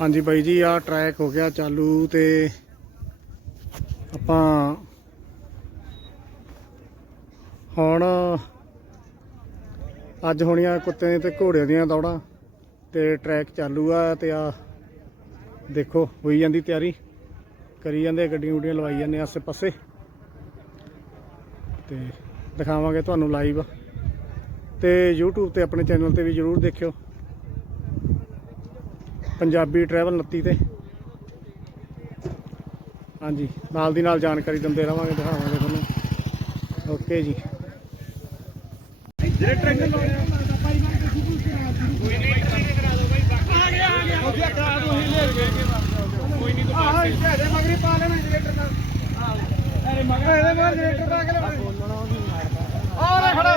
ਹਾਂਜੀ ਬਾਈ ਜੀ ਆ ਟਰੈਕ ਹੋ ਗਿਆ ਚਾਲੂ ਤੇ ਆਪਾਂ ਹੁਣ ਅੱਜ ਹੋਣੀਆਂ ਕੁੱਤੇ ਤੇ ਘੋੜਿਆਂ ਦੀਆਂ ਦੌੜਾਂ ਤੇ ਟਰੈਕ ਚਾਲੂ ਆ ਤੇ ਆ ਦੇਖੋ, ਹੋਈ ਜਾਂਦੀ ਤਿਆਰੀ। ਕਰੀ ਜਾਂਦੇ ਗੱਡੀਆਂ ਗੁੱਡੀਆਂ ਲਵਾਈ ਜਾਂਦੇ ਆਸੇ ਪਾਸੇ ਤੇ ਦਿਖਾਵਾਂਗੇ ਤੁਹਾਨੂੰ ਲਾਈਵ ਤੇ YouTube ਤੇ ਆਪਣੇ ਚੈਨਲ ਤੇ ਵੀ ਜਰੂਰ ਦੇਖਿਓ। ਪੰਜਾਬੀ ਟਰੈਵਲ 29 ਤੇ। ਹਾਂਜੀ, ਨਾਲ ਦੀ ਨਾਲ ਜਾਣਕਾਰੀ ਦਿੰਦੇ ਰਵਾਂਗੇ, ਦਿਖਾਵਾਂਗੇ ਤੁਹਾਨੂੰ। ਓਕੇ ਜੀ। ਜਿਹੜੇ ਟਰੈਕਟਰ ਲਾਉਣੇ ਆ ਭਾਈ ਮੈਂ ਤੁਸੀਂ ਕੋਈ ਨਹੀਂ ਕਰਾ ਦੋ ਬਾਈ ਆ ਗਿਆ ਆ ਗਿਆ ਉਹ ਕਰਾ ਦੋ ਹੀ ਲੈ ਗਏ ਕੋਈ ਨਹੀਂ ਤੂੰ ਆਹ ਇਹਦੇ ਮਗਰੀ ਪਾ ਲੈਣਾ ਜਨਰੇਟਰ ਦਾ ਅਰੇ ਮਗਰ ਇਹਦੇ ਮਗਰ ਜਨਰੇਟਰ ਦਾ ਅਗਲੇ ਆ ਲੈ ਖੜਾ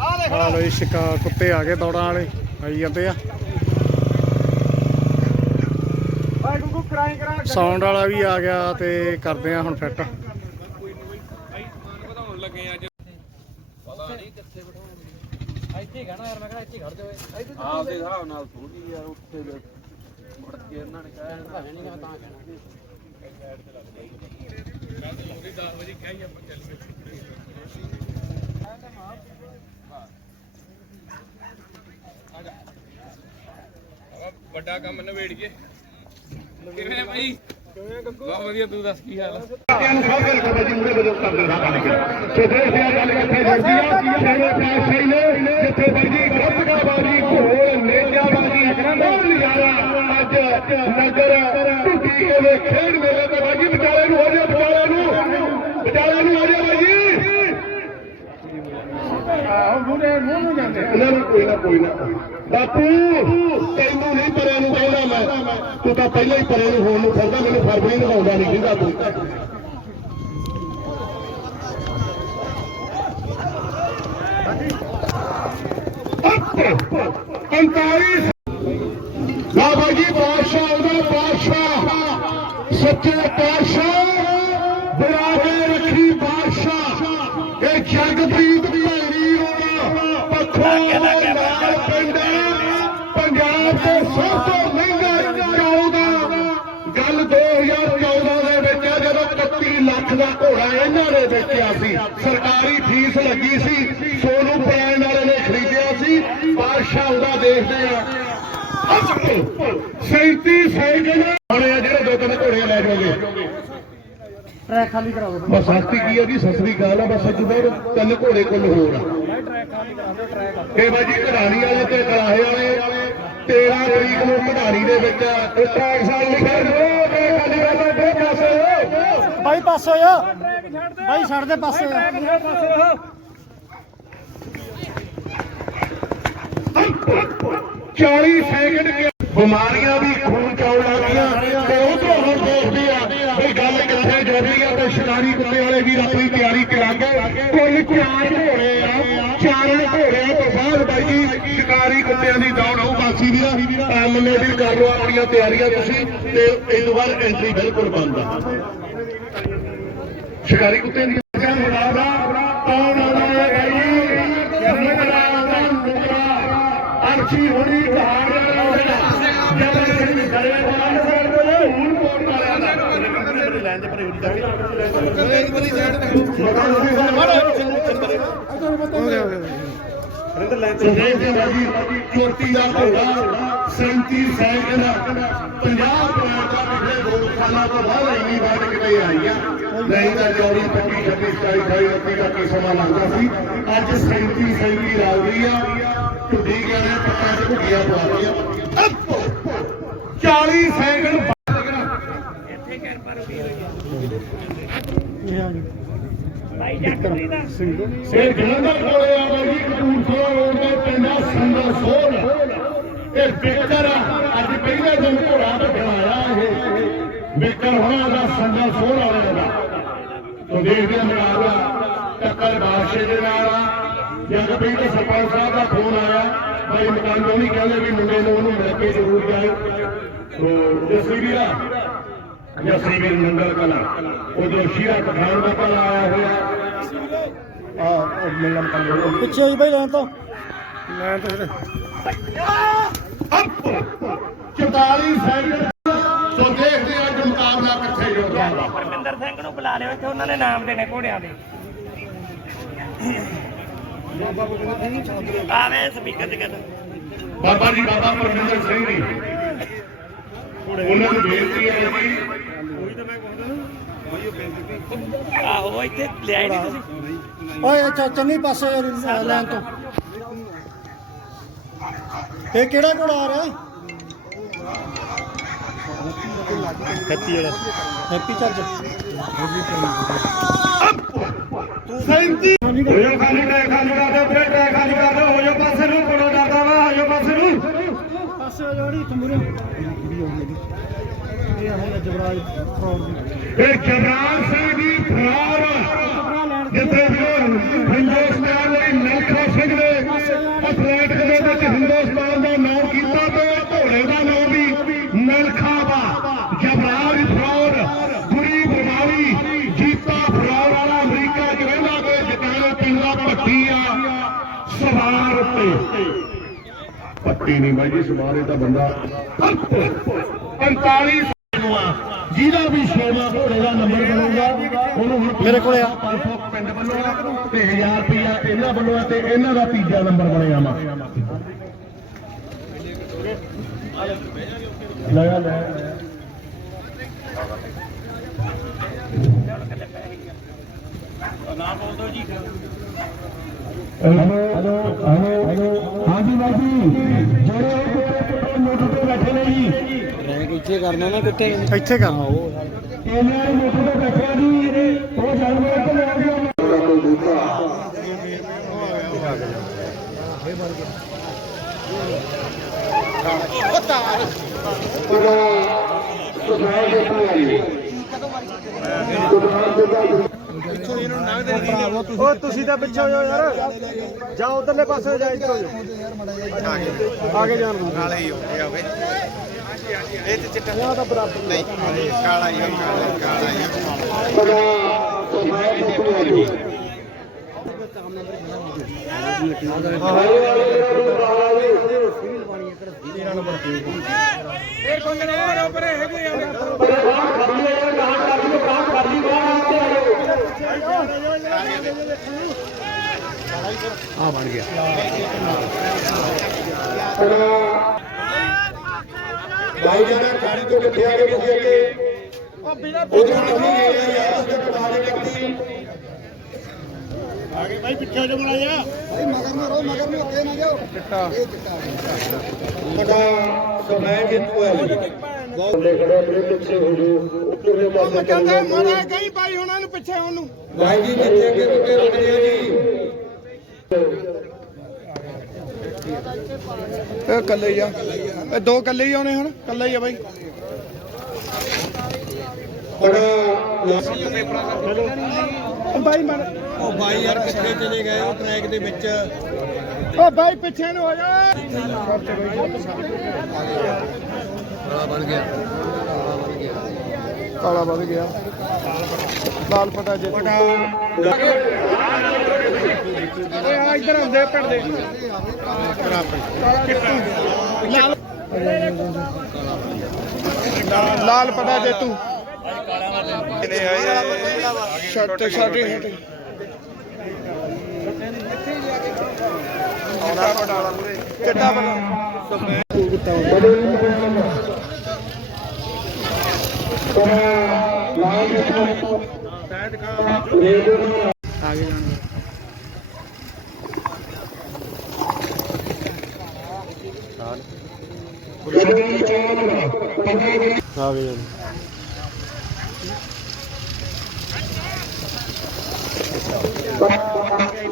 ਆ ਲੈ ਆ ਲੋ ਜੀ ਸ਼ਿਕਾ ਕੁੱਤੇ ਆ ਗਏ ਦੌੜਾਂ ਵਾਲੇ, ਆਈ ਜਾਂਦੇ ਆ ਭਾਈ ਗੁੱਗੂ ਕਰਾਈ ਕਰਾ ਸਾਊਂਡ ਵਾਲਾ ਵੀ ਆ ਗਿਆ ਤੇ ਕਰਦੇ ਆ ਹੁਣ ਫਿੱਟ ਪਤਾ ਨਹੀਂ ਕਿੱਥੇ ਬਿਠਾਉਣਗੇ ਇੱਥੇ ਗਾਣਾ ਯਾਰ ਮੈਂ ਕਿਹਾ ਇੱਥੇ ਖੜ ਜਾਵੇ ਆਪ ਦੇ ਹਿਸਾਬ ਨਾਲ ਥੋੜੀ ਯਾਰ ਉੱਥੇ ਮੁੜ ਕੇ। ਇਹਨਾਂ ਨੇ ਕਹਿਆ ਨਹੀਂ ਮੈਂ ਤਾਂ ਕਹਿਣਾ ਵੱਡਾ ਕੰਮ ਨਵੇੜੀਏ ਕਿਵੇਂ ਆ ਭਾਈ ਬਹੁਤ ਵਧੀਆ ਤੂੰ ਦੱਸ ਕੀ ਹਾਲ ਆ? ਕੋਈ ਨਾ ਕੋਈ ਨਾ। ਬਾਪੂ ਤੈਨੂੰ ਨਹੀਂ ਪਰਿਆਂ ਨੂੰ ਕਹਿੰਦਾ ਮੈਂ। ਤੂੰ ਤਾਂ ਪਹਿਲਾਂ ਹੀ ਪਰਿਆਂ ਨੂੰ ਹੋਣ ਨੂੰ ਫਿਰਦਾ ਮੈਨੂੰ ਫਰਵਰੀ ਨਿਭਾਉਂਦਾ ਨਹੀਂ ਕਹਿੰਦਾ ਤੂੰ? ਪੰਤਾਲੀ! ਬਾਬਾ ਜੀ ਬਾਦਸ਼ਾਹ ਉਹਦਾ ਬਾਦਸ਼ਾਹ। ਸੱਚੇ ਬਾਦਸ਼ਾਹ ਲੱਖ ਦਾ ਘੋੜਾ ਇਹਨਾਂ ਨੇ ਵੇਚਿਆ ਸੀ। ਸਰਕਾਰੀ ਫੀਸ ਲੱਗੀ ਸੀ ਸੋਨੂ ਬ੍ਰਾਂਡ ਵਾਲੇ ਨੇ ਖਰੀਦਿਆ ਸੀ। ਬਾਦਸ਼ਾਹ ਉਹਦਾ ਦੇਖਦੇ ਆ। 37 ਸਾਈਕਲ ਹੋਣੇ ਜਿਹੜੇ ਦੋ ਤਿੰਨ ਘੋੜੇ ਲੈ ਜਾਓਗੇ। ਟਰੈਕ ਖਾਲੀ ਕਰਾ ਦਿਓ ਬਸ ਸਸਤੀ ਕੀ ਹੈ ਜੀ? ਸਸਤੀ ਗੱਲ ਆ। ਬਸ ਜਦੋਂ ਤਿੰਨ ਘੋੜੇ ਕੁੱਲ ਹੋਰ ਆ। ਟਰੈਕ ਖਾਲੀ ਕਰਾ ਦਿਓ ਟਰੈਕ ਇਹ ਬਾਜੀ ਕਢਾਣੀ ਵਾਲੇ ਤੇ ਕਰਾਹੇ ਵਾਲੇ। 13 ਤਰੀਕ ਨੂੰ ਕਢਾਣੀ ਦੇ ਵਿੱਚ ਟਰੈਕ ਖਾਲੀ ਵਾਲਾ ਦੋ ਪਾਸੇ ਬਾਈ ਪਾਸੇ ਹੋਇਆ। ਬਾਈ ਛੱਡ ਦੇ ਪਾਸੇ। ਹੋਇਆ 40 ਸੈਕਿੰਡ ਬਿਮਾਰੀਆਂ ਵੀ ਖੂਨ ਚੌੜ ਆ ਗਈਆਂ ਤੇ ਉਧਰੋਂ ਹੁਣ ਦੇਖਦੇ ਆ ਵੀ ਗੱਲ ਕਿੱਥੇ ਜੋੜੀ ਆ ਤੇ ਸ਼ਿਕਾਰੀ ਕੁੱਤੇ ਵਾਲੇ ਵੀ ਆਪਣੀ ਤਿਆਰੀ ਕਰਾਂਗੇ। ਕੁੱਲ ਚਾਰ ਘੋੜੇ ਆ, ਚਾਰਾਂ ਘੋੜਿਆਂ ਤੋਂ ਬਾਅਦ ਬਾਈ ਜੀ ਸ਼ਿਕਾਰੀ ਕੁੱਤਿਆਂ ਦੀ ਦੌੜ ਆਉ ਬਾਸੀ ਦੀ ਆ। ਮੰਨੇ ਵੀ ਕਰ ਲਓ ਆਪਣੀਆਂ ਤਿਆਰੀਆਂ ਤੁਸੀਂ ਤੇ ਇਸ ਤੋਂ ਬਾਅਦ ਐਂਟਰੀ ਬਿਲਕੁਲ ਬੰਦ ਆ। ਸ਼ਿਕਾਰੀ ਕੁੱਤੇ ਦੀ ਮੁਕਾਬਲਾ ਕੌਣ ਆਉਂਦਾ ਹੈ? ਜੀ ਮੁਕਰਾ ਦਾ ਮੁਕਰਾ। ਅਰਸ਼ੀ ਹੁਣੀ ਕਹਾੜ ਜਦ ਜਿਹੜੀ ਦਰੇ ਬਾਲ ਕਰਦੇ ਹੁਣ ਕੋਟ ਵਾਲਿਆਂ ਦਾ ਲਾਈਨ ਦੇ ਪਰੇ ਹੋਣੀ ਚਾਹੀਦੀ ਚੋਟੀ ਦਾ ਘੋੜਾ 37 ਸੈਕਿੰਡ। 50 ਪੁਆਇੰਟ ਦਾ ਪਿਛਲੇ ਦੋ ਸਾਲਾਂ ਤੋਂ ਬਾਅਦ ਇੰਨੀ ਵਾਰ ਕਿਤੇ ਆਈ ਆ। ਨਹੀਂ ਤਾਂ 24 25 26 27 28 29 ਦਾ ਸਮਾਂ ਲੱਗਦਾ ਸੀ। ਅੱਜ 37 37 ਲੱਗ ਰਹੀ ਆ? ਢੁੱਡੀ ਗਿਆ ਨੇ ਪੱਟਾਂ 'ਚ ਘੁੱਗੀਆਂ ਪਵਾਤੀਆਂ 40 ਸੈਕਿੰਡ ਇਹ ਜਲੰਧਰ ਕੋਲੇ ਆ ਬਾਈ ਕਪੂਰਥਲਾ ਰੋਡ ਤੇ ਪਿੰਡ ਸੰਦਰ ਸੋਲ ਇਹ ਬਿੱਕਰ ਅੱਜ ਪਹਿਲੇ ਦਿਨ ਘੋੜਾ ਵੱਢਣ ਇਹ। ਬਿੱਕਰ ਹੋਣਾ ਦਾ ਸੰਦਰ ਸੋਲ ਵਾਲੇ ਦਾ। ਦੇਖਦੇ ਹਾਂ ਮੁਕਾਬਲਾ ਟੱਕਰ ਬਾਦਸ਼ਾਹ ਦੇ ਨਾਲ ਆ ਜਦ ਵੀ ਤੇ ਸਰਪੰਚ ਸਾਹਿਬ ਦਾ ਫੋਨ ਆਇਆ ਭਾਈ ਮਕਾਨ ਤੋਂ ਨਹੀਂ ਕਹਿੰਦੇ ਵੀ ਮੁੰਡੇ ਨੂੰ ਉਹਨੂੰ ਮਿਲ ਕੇ ਜ਼ਰੂਰ ਜਾਏ ਤੋ ਜਸਵੀ ਵੀਰਾ ਜਸਵੀ ਵੀਰ ਮੰਗਲ ਕਲਾ ਉਹ ਜੋ ਸ਼ੀਰਾ ਪਠਾਨ ਦਾ ਪਲ ਆਇਆ ਹੋਇਆ ਆ ਉਹ ਮਿਲਣ ਲਓ ਪਿੱਛੇ ਹੋਈ ਬਾਈ ਲੈਣ ਤੋਂ। ਲੈਣ ਤੋਂ ਫਿਰ। ਅੱਪ 44 ਸੈਕਿੰਡ ਸੋ ਦੇਖਦੇ ਹਾਂ ਅੱਜ ਮੁਕਾਬਲਾ ਕਿੱਥੇ ਜੁੜਦਾ ਹੈ ਪਰਮਿੰਦਰ ਸਿੰਘ ਨੂੰ ਬੁਲਾ ਲਿਓ ਇੱਥੇ ਉਹਨਾਂ ਨੇ ਨਾਮ ਦੇਣੇ ਘੋੜਿਆਂ ਦੇ। ਆਵੇਂ ਸਪੀਕਰ ਤੇ ਕਹਿੰਦਾ ਬਾਬਾ ਜੀ ਬਾਬਾ ਪਰਮਿੰਦਰ ਸਿੰਘ ਜੀ। ਉਹਨਾਂ ਦੀ ਬੇਨਤੀ ਹੈ ਜੀ। ਆਹੋ ਇੱਥੇ ਲਿਆਈ ਨਹੀਂ ਤੁਸੀਂ। ਓਏ ਅੱਛਾ ਚੰਗੀ ਪਾਸੇ ਲੈਣ ਤੋਂ। ਇਹ ਕਿਹੜਾ ਘੋੜਾ ਆ ਰਿਹਾ? ਹੈਪੀ ਵਾਲਾ। ਹੈਪੀ ਚੱਜ ਹੋ ਜਾ ਖਾਲੀ ਟਰੈਕ ਖਾਲੀ ਕਰ ਦਿਓ ਵੀਰੇ ਟਰੈਕ ਖਾਲੀ ਕਰ ਦਿਓ ਹੋ ਜਾ ਪਾਸੇ ਨੂੰ ਕੋਲੋਂ ਡਰਦਾ ਵਾ ਹੋ ਜਾ ਪਾਸੇ ਨੂੰ ਪਾਸੇ ਹੋ ਜਾਣੀ ਤੁਮਰੇ ਇਹ ਹੈ ਜਬਰਾਜ ਫਰੌਡ ਦੀ ਇਹ ਜਗਰਾਜ ਸਿੰਘ ਦੀ ਫਰਾਰ ਜਿੱਥੇ ਵੀ ਹਿੰਦੁਸਤਾਨ ਲਈ ਨਲਖਾ ਸਿੰਘ ਨੇ ਐਥਲੈਟਿਕ ਦੇ ਵਿੱਚ ਹਿੰਦੁਸਤਾਨ ਦਾ ਨਾਮ ਕੀਤਾ ਤੇ ਉਹ ਘੋੜੇ ਦਾ ਨਾਮ ਵੀ ਨਲਖਾ ਵਾ ਜਬਰਾਜ ਫਰਾਰ ਗੁਰੀ ਬਰਮਾਲੀ ਜੀਤਾ ਫਰਾਰ ਵਾਲਾ ਅਮਰੀਕਾ ਚ ਰਹਿੰਦਾ ਤੇ ਜਟਾਣਾ ਪਿੰਡਾ ਭੱਟੀ ਆ ਸਵਾਰ ਉੱਤੇ ਪੱਟੀ ਨਹੀਂ ਬਾਈ ਜੀ ਸਵਾਰੇ ਤਾਂ ਬੰਦਾ 45 ਨੂੰ ਆ ਜਿਹਦਾ ਵੀ ਛੇਵਾਂ ਘੋੜੇ ਦਾ ਨੰਬਰ ਬਣੂਗਾ ਉਹਨੂੰ ਹੁਣ ਮੇਰੇ ਕੋਲੇ ਆ। 500 ਪਿੰਡ ਵੱਲੋਂ ਤੇ 1000 ਰੁਪਇਆ ਇਹਨਾਂ ਵੱਲੋਂ ਆ ਤੇ ਇਹਨਾਂ ਦਾ ਤੀਜਾ ਨੰਬਰ ਬਣਿਆ ਵਾ ਲੈ ਲੈ ਆ। ਹੈਲੋ ਹੈਲੋ ਹੈਲੋ ਹੈਲੋ ਹਾਂਜੀ ਜੀ ਜਿਹੜੇ ਉਹ ਮੋਟਰ ਤੇ ਬੈਠੇ ਨੇ ਜੀ ਇੱਥੇ ਕਰਨਾ ਨਾ ਕਿੱਥੇ ਇੱਥੇ ਕਰਨਾ ਉਹ ਇਹਨਾਂ ਨੇ ਮੋਟਰ ਤੇ ਬੈਠਿਆ ਜੀ ਉਹ ਜਾਨਵਰ ਤੋਂ ਲੈ ਗਿਆ ਉਹ ਤੁਸੀਂ ਤਾਂ ਪਿੱਛੇ ਹੋ ਜਾਓ ਯਾਰ। ਜਾ ਉਧਰਲੇ ਪਾਸੇ ਹੋ ਜਾ ਇੱਧਰ ਹੋ ਜਾ ਆਗੇ ਜਾਣ ਦੋ ਕਾਲਾ ਹੀ ਹੋ ਗਿਆ ਓਏ ਇਹ ਤੇ ਚਿੱਟਾ। ਇਹਨਾਂ ਦਾ ਬਰਾਬਰ। ਨਹੀਂ ਕਾਲਾ ਹੀ ਹੋ ਗਿਆ ਕਾਲਾ ਹੀ ਹੋ ਗਿਆ ਇਹ ਬੰਗਲੇ ਬਰਾਬਰ ਹੈਗੇ ਆ। ਭਾਈ ਜਨਾ ਖਾਣੀ ਤੋਂ ਕਿੱਥੇ ਆ ਗਏ ਤੁਸੀਂ ਅੱਗੇ ਨਹੀਂ ਗਏ ਯਾਰ ਉਸ ਤੇ ਕਮਾਲ ਕਰਦੀ ਸਾਡਾ ਸਮਾਂ ਜਿੱਤੂ ਹੈ ਜੀ। ਬੰਦੇ ਖੜੇ ਆਪਣੇ ਪਿੱਛੇ ਹੋ ਜੋ ਉੱਪਰਲੇ ਪਾਸੇ ਚੱਲ ਕਹਿੰਦਾ ਜਾਂਦੇ ਮਨਾ ਗਈ ਭਾਈ ਉਹਨਾਂ ਨੂੰ ਪਿੱਛੇ ਉਹਨੂੰ ਭਾਈ ਜੀ ਜਿੱਥੇ ਅੱਗੇ ਆ ਇਹ ਇਕੱਲੇ ਹੀ ਆ। ਇਹ ਦੋ ਇਕੱਲੇ ਹੀ ਆਉਣੇ ਹੁਣ? ਇਕੱਲੇ ਹੀ ਆ ਬਾਈ। ਬੜਾ ਬਾਈ ਮਨ ਉਹ ਬਾਈ ਯਾਰ ਕਿੱਥੇ ਚਲੇ ਗਏ ਉਹ ਟਰੈਕ ਦੇ ਵਿੱਚ। ਉਹ ਬਾਈ ਪਿੱਛੇ ਨੂੰ ਹੋ ਜਾ। ਕਾਲਾ ਬਣ ਗਿਆ। ਕਾਲਾ ਵੱਧ ਗਿਆ। ਲਾਲ ਪਟਾ ਜੇ ਓਏ ਆ ਇੱਧਰ ਆਉਂਦੇ ਪਿੰਡ ਦੇ। ਲਾਲ ਲਾਲ ਪਟਾ ਜੇ ਤੂੰ। ਛੱਟ ਛੱਟ ਚੱਟਾ ਬਣਾ ਆਗੇ ਜਾਣ। ਆਗੇ ਜਾਣ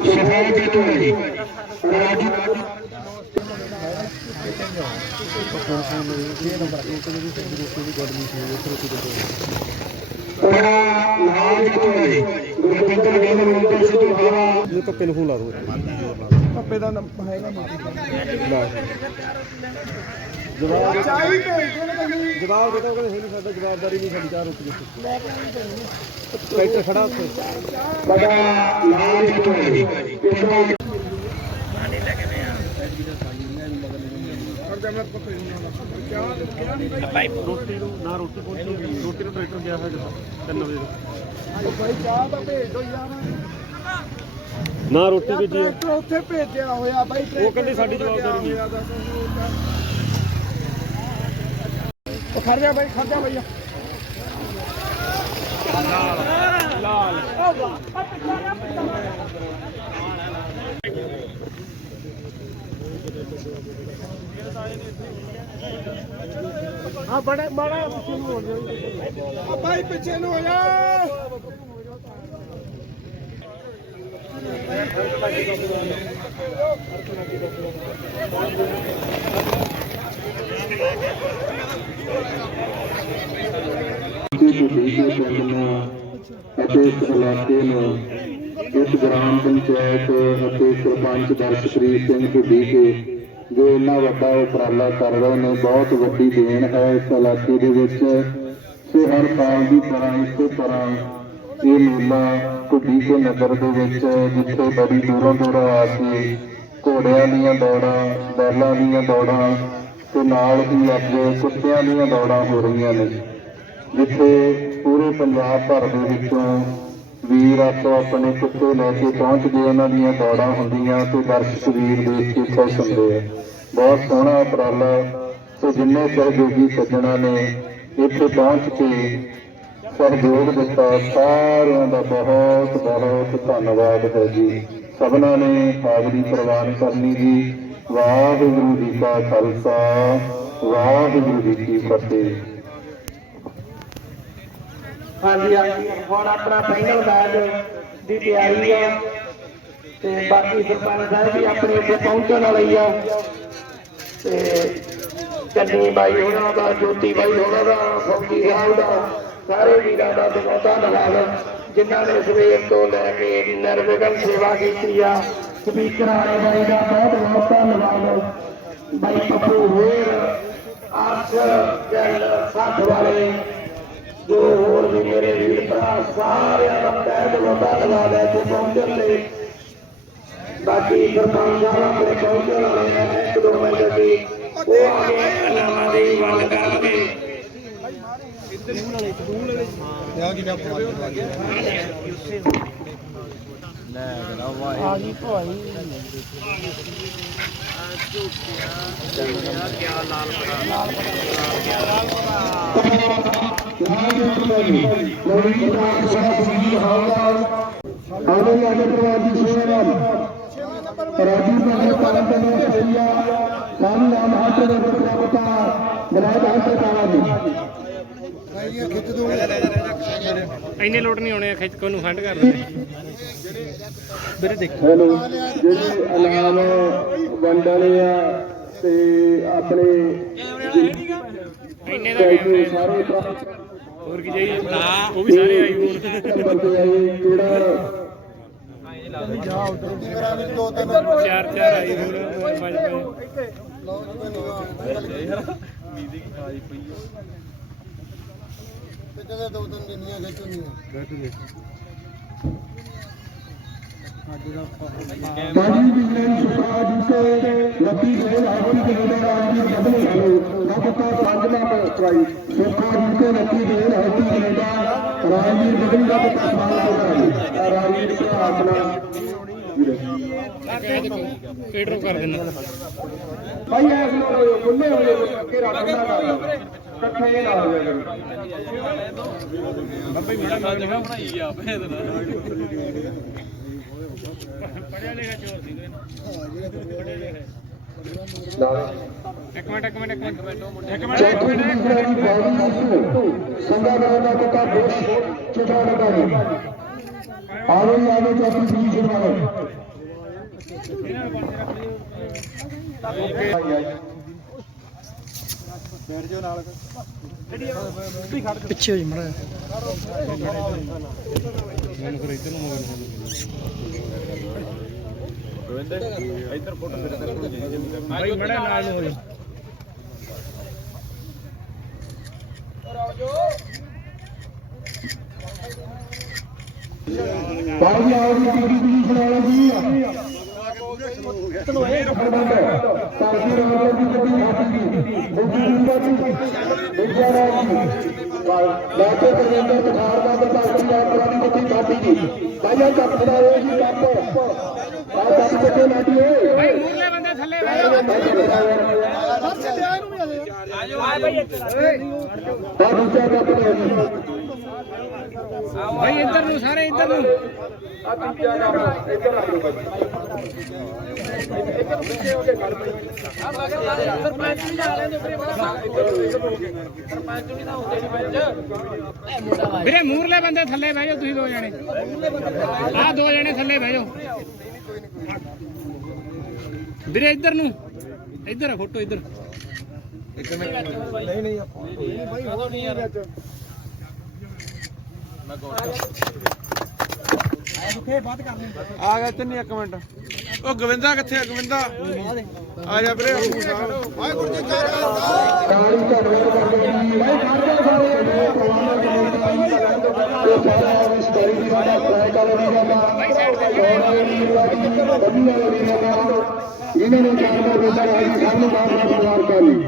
ਸਫ਼ਾਈ ਦੇ ਤੋਂ ਜੀ ਬੜਾ ਲਾਲ ਜਿੱਤੂ ਹੈ ਜੀ ਗੁਰਪਿੰਦਰ ਗੱਲ ਰੋਂਦਾ ਸੀ ਤੋਂ ਬਾਵਾ ਇਹ ਪੱਪੇ ਨੂੰ ਫੋਨ ਲਾ ਦੋ ਪੱਪੇ ਦਾ ਨੰਬਰ ਹੈਗਾ ਜਵਾਬ ਚਾਹੀ ਭੇਜਦੇ ਨੇ ਕੰਨੀ ਜਵਾਬ ਦੇ ਤਾਂ ਕਹਿੰਦੇ ਹੈ ਨਹੀਂ ਸਾਡਾ ਜਵਾਬਦਾਰੀ ਨਹੀਂ ਸਾਡੀ ਚਾਰ ਰੁਪਏ ਦੀ ਟਰੈਕਟਰ ਖੜਾ ਉੱਥੇ ਬੜਾ ਲਾਲ ਜਿੱਤੂ ਹੈ ਜੀ ਪਿਛਲਾ ਕਰ ਜਾ ਮੈਂ ਪੱਪੇ ਨੂੰ ਭਾਈ ਰੋਟੀ ਨੂੰ ਨਾ ਰੋਟੀ ਪਹੁੰਚੂਗੀ ਰੋਟੀ ਨੂੰ ਟਰੈਕਟਰ ਗਿਆ ਹੈਗਾ 3 ਵਜੇ ਦਾ ਭਾਈ ਚਾਹ ਤਾਂ ਭੇਜ ਦੋ ਯਾਰ। ਨਾ ਰੋਟੀ ਭੇਜੀ ਟਰੈਕਟਰ ਉੱਥੇ ਭੇਜਿਆ ਹੋਇਆ ਬਾਈ ਉਹ ਕਹਿੰਦੇ ਸਾਡੀ ਜਵਾਬਦਾਰੀ ਨਹੀਂ। ਉਹ ਖੜ ਜਾ ਬਾਈ ਖੜ ਜਾ ਭਈਆ ਹਾਂ ਬੜਾ ਬੜਾ ਪਿੱਛੇ ਨੂੰ ਹੋ ਆ ਬਾਈ ਪਿੱਛੇ ਨੂੰ ਹੋ ਜਾ ਕਿ ਤੁਸੀਂ ਦੇ ਪਿੰਡ ਨੂੰ ਅਤੇ ਇਸ ਇਲਾਕੇ ਨੂੰ ਇਸ ਗ੍ਰਾਮ ਪੰਚਾਇਤ ਅਤੇ ਸਰਪੰਚ ਦਰਸ਼ਪ੍ਰੀਤ ਸਿੰਘ ਢੁੱਡੀ ਕੇ ਜੋ ਇੰਨਾ ਵੱਡਾ ਉਪਰਾਲਾ ਕਰ ਰਹੇ ਨੇ, ਬਹੁਤ ਵੱਡੀ ਦੇਣ ਹੈ ਇਸ ਇਲਾਕੇ ਦੇ ਵਿੱਚ। ਸੋ ਹਰ ਸਾਲ ਦੀ ਤਰ੍ਹਾਂ ਇਸੇ ਤਰ੍ਹਾਂ ਇਹ ਮੇਲਾ ਢੁੱਡੀ ਕੇ ਨਗਰ ਦੇ ਵਿੱਚ, ਜਿੱਥੇ ਬੜੀ ਦੂਰੋਂ ਦੂਰੋਂ ਆ ਕੇ ਘੋੜਿਆਂ ਦੀਆਂ ਦੌੜਾਂ, ਬੈਲਾਂ ਦੀਆਂ ਦੌੜਾਂ ਤੇ ਨਾਲ ਹੀ ਅੱਜ ਕੁੱਤਿਆਂ ਦੀਆਂ ਦੌੜਾਂ ਹੋ ਰਹੀਆਂ ਨੇ। ਜਿੱਥੇ ਪੂਰੇ ਪੰਜਾਬ ਭਰ ਦੇ ਵਿੱਚੋਂ ਵੀਰ ਆਪੋ ਆਪਣੇ ਕੁੱਤੇ ਲੈ ਕੇ ਪਹੁੰਚਦੇ ਉਹਨਾਂ ਦੀਆਂ ਦੌੜਾਂ ਹੁੰਦੀਆਂ ਤੇ ਦਰਸ਼ਕ ਵੀਰ ਦੇਖ ਕੇ ਖੁਸ਼ ਹੁੰਦੇ ਆ। ਬਹੁਤ ਸੋਹਣਾ ਉਪਰਾਲਾ। ਸੋ ਜਿੰਨੇ ਸਹਿਯੋਗੀ ਸੱਜਣਾ ਨੇ ਇੱਥੇ ਪਹੁੰਚ ਕੇ ਸਹਿਯੋਗ ਦਿੱਤਾ, ਸਾਰਿਆਂ ਦਾ ਬਹੁਤ ਬਹੁਤ ਧੰਨਵਾਦ ਹੈ ਜੀ। ਸਭਨਾਂ ਨੇ ਹਾਜ਼ਰੀ ਪ੍ਰਵਾਨ ਕਰਨੀ ਜੀ। ਵਾਹਿਗੁਰੂ ਜੀ ਕਾ ਖਾਲਸਾ, ਵਾਹਿਗੁਰੂ ਜੀ ਕੀ ਫਤਿਹ। ਹਾਂਜੀ ਹੁਣ ਆਪਣਾ ਫਾਈਨਲ ਮੈਚ ਦੀ ਤਿਆਰੀ ਆ ਤੇ ਬਾਕੀ ਸਰਪੰਚ ਸਾਹਿਬ ਵੀ ਆਪਣੇ ਇੱਥੇ ਪਹੁੰਚਣ ਵਾਲੇ ਹੀ ਆ। ਤੇ ਚੰਨੀ ਬਾਈ ਹੋਣਾ ਦਾ, ਜੋਤੀ ਬਾਈ ਹੋਣਾ ਦਾ, ਫੌਜੀ ਸਾਹਿਬ ਦਾ ਸਾਰੇ ਵੀਰਾਂ ਦਾ ਬਹੁਤ ਧੰਨਵਾਦ। ਜਿਨ੍ਹਾਂ ਨੇ ਸਵੇਰ ਤੋਂ ਲੈ ਕੇ ਨਿਰਵਿਘਨ ਸੇਵਾ ਕੀਤੀ ਆ, ਸਪੀਕਰ ਵਾਲੇ ਬਾਈ ਦਾ ਬਹੁਤ ਬਹੁਤ ਧੰਨਵਾਦ। ਬਾਈ ਪੱਪੂ ਹੋਰ ਆਸ ਗੱਲ ਸਾਥ ਵਾਲੇ, ਜੋ ਹੋਰ ਵੀ ਮੇਰੇ ਵੀਰ ਭਰਾ, ਸਾਰਿਆਂ ਦਾ ਤਹਿ ਦਿਲੋਂ ਧੰਨਵਾਦ ਹੈ ਜੋ ਪਹੁੰਚਣ ਲਈ। ਬਾਕੀ ਸਰਪੰਚ ਸਾਹਿਬ ਆਪਣੇ ਪਹੁੰਚਣ ਵਾਲੇ ਨੇ ਇੱਕ ਦੋ ਮਿੰਟ ਦੀ। ਉਹ ਆ ਨਾਮਾਂ ਦੀ ਵੰਡ ਕਰਨਗੇ। ਆਵੇ ਲਾਗੇ ਪਰਿਵਾਰ ਦੀ ਸੇਵਾ ਨਾਲ ਰਾਜੀ ਬੰਦੇ ਪਾਲਣ ਦੇ ਨੂੰ ਸੇਵਾ ਨਾਮ ਨਾਮ ਹੱਥ ਦੇ ਪ੍ਰਭਤਾ ਦੀ ਇੰਨੇ ਲੋਟ ਨਹੀਂ ਆਉਣੇ ਖਿੱਚ ਕੋ ਨੂੰ ਫੰਡ ਕਰ ਦਿੰਦੇ। ਹੈਲੋ ਜਿਹੜੇ ਇਨਾਮ ਵੰਡ ਆ ਤੇ ਆਪਣੇ ਇੰਨੇ ਦਾ ਚਾਹੀਦੇ ਸਾਰੇ ਭਰਾ ਹੋਰ ਕੀ ਚਾਹੀਏ ਉਹ ਵੀ ਸਾਰੇ ਆਈ ਹੋਣ। ਬੰਦੇ ਆਏ ਜਿਹੜਾ ਚਾਰ ਚਾਰ ਆਈ ਹੋਣ ਪੰਜ ਪੰਜ माजी बिजनेस सुखा जी से लकी गोल आवन के लिए राजवीर बदले वाले नबता पांचवा में प्राइज सुखा जी से lucky goal hockey Canada Rajveer बदले का पता पांच राजवीर का अपना ਏਡਰੋ ਕਰ ਦੇਣਾ ਭਾਈ ਐਸ ਨੂੰ ਖੁੱਲੇ ਹੋਏ ਅੱਗੇ ਰੱਖ ਨਾ ਕਰ ਇਕੱਠੇ ਨਾ ਬੱਬੇ ਮੇਰਾ ਨਾਮ ਲਿਖਾ ਬਣਾਈ ਆ ਭੇਦ ਨਾ ਪੜਿਆ ਲਿਖਿਆ ਚੋਰ ਸੀ ਇੱਕ ਮਿੰਟ ਇੱਕ ਮਿੰਟ ਇੱਕ ਮਿੰਟ ਇੱਕ ਮਿੰਟ ਇੱਕ ਮਿੰਟ ਸੰਗਾਦਾਰ ਦਾ ਪਤਾ ਬੋਸ਼ ਚਟਾ ਲਗਾ ਦੇ ਆਵੇ ਆਵੇ ਚਾਤੀ ਸੀ ਜਮਾਨੇ ਪਿੱਛੇ ਹੋ ਜੀ ਮੜਾ ਭਾਈ ਮੜਾ ਨਾਲ ਨੂੰ ਹੋ ਜਾ। ਬਾਹਰ ਆਓ ਜੀ। ਟੀਵੀ ਵੀ ਸੁਣਾ ਲਓ ਜੀ ਰਾਮ ਦੀ ਗੱਡੀ ਹਾਥੀ ਦੀ ਮੁੰਡੀ ਦੀ ਦੂਜਾ ਰਾਮ ਲੈ ਕੇ ਪ੍ਰਵੇਂਦਰ ਪਠਾਰ ਦਾ ਬਤਾਸੀ ਆ ਪੁਰਾਣੀ ਗੱਡੀ ਖਾਦੀ ਦੀ ਭਾਈਆ ਕੱਪ ਦਾ ਇਹ ਜੀ ਕੱਪ ਆ ਕੱਪ ਕਿੱਥੇ ਲਾਡੀ ਏ ਭਾਈ ਮੂਰਲੇ ਬੰਦੇ ਥੱਲੇ ਬਹਿ ਆ ਦੂਜਾ ਕੱਪ ਦੇ ਭਾਈ ਇੱਧਰ ਨੂੰ ਸਾਰੇ ਇੱਧਰ ਨੂੰ ਆ ਤੀਜਾ ਕੱਪ ਇੱਧਰ ਆ ਜਾਓ ਭਾਈ ਵੀਰੇ, ਮੂਰਲੇ ਬੰਦੇ ਥੱਲੇ ਬਹਿ ਜਾਓ, ਤੁਸੀਂ ਦੋ ਜਣੇ। ਆਹ ਦੋ ਜਣੇ ਥੱਲੇ ਬਹਿ ਜਾਓ। ਵੀਰੇ, ਇੱਧਰ ਨੂੰ। ਇੱਧਰ ਆ, ਫੋਟੋ, ਇੱਧਰ। ਆ ਗਿਆ ਤੈਨੂੰ ਇੱਕ ਮਿੰਟ। ਉਹ ਗੋਵਿੰਦਾ ਕਿੱਥੇ ਆ? ਗੋਵਿੰਦਾ। ਆ ਜਾ ਵੀਰੇ ਵਾਹਿਗੁਰੂ ਜੀ ਕਾ ਖਾਲਸਾ। ਕਾਲੀ ਧੰਨਵਾਦ ਕਰਦੇ ਹਾਂ ਭਾਈ ਖੜਦੇ ਸਾਰੇ ਇਹ ਸਾਰਾ ਸਟੋਰੀ ਦੀ ਸਾਡਾ ਟਰੈਕ ਵਾਲਾ ਨਹੀਂ ਜਾਂਦਾ ਵਧੀਆ ਨਹੀਂ ਜਾਂਦਾ ਇਹਨਾਂ ਨੇ ਜਾਣਦਾ ਬੇਟਾ ਹੈ ਜੀ ਸਾਨੂੰ ਬਾਤ ਬਾਤ ਪਰਿਵਾਰ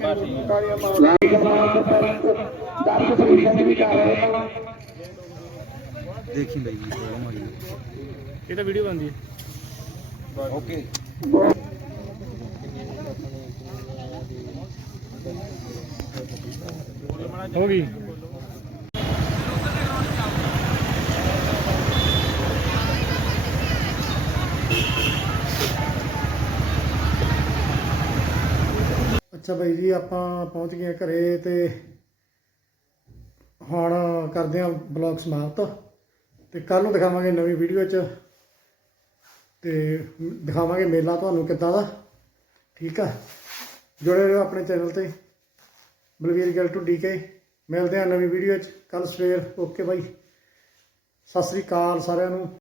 ਕਾ ਜੀ ਲਾਈਕ ਮਾਰ ਕੇ ਦਰਸ਼ਕ ਪ੍ਰੀਖਿਆ ਵੀ ਕਰ ਰਹੇ ਹਾਂ ਇਹ ਤਾਂ ਵੀਡੀਓ ਬਣਦੀ ਹੈ। ਓਕੇ ਹੋ ਗਈ। ਅੱਛਾ ਬਾਈ ਜੀ, ਆਪਾਂ ਪਹੁੰਚ ਗਏ ਘਰੇ ਤੇ ਹੁਣ ਕਰਦੇ ਹਾਂ ਬਲੌਗ ਸਮਾਪਤ ਤੇ ਕੱਲ ਨੂੰ ਦਿਖਾਵਾਂਗੇ ਨਵੀਂ ਵੀਡੀਓ 'ਚ ਤੇ ਦਿਖਾਵਾਂਗੇ ਮੇਲਾ ਤੁਹਾਨੂੰ ਕਿੱਦਾਂ ਦਾ, ਠੀਕ ਆ? ਜੁੜੇ ਰਹੋ ਆਪਣੇ ਚੈਨਲ ਤੇ, ਬਲਵੀਰ ਗਿੱਲ ਟੂ ਡੀਕੇ ਮਿਲਦੇ ਹਾਂ ਨਵੀਂ ਵੀਡੀਓ 'ਚ ਕੱਲ ਸਵੇਰ ਓਕੇ ਬਾਈ। ਸਤਿ ਸ੍ਰੀ ਅਕਾਲ ਸਾਰਿਆਂ ਨੂੰ।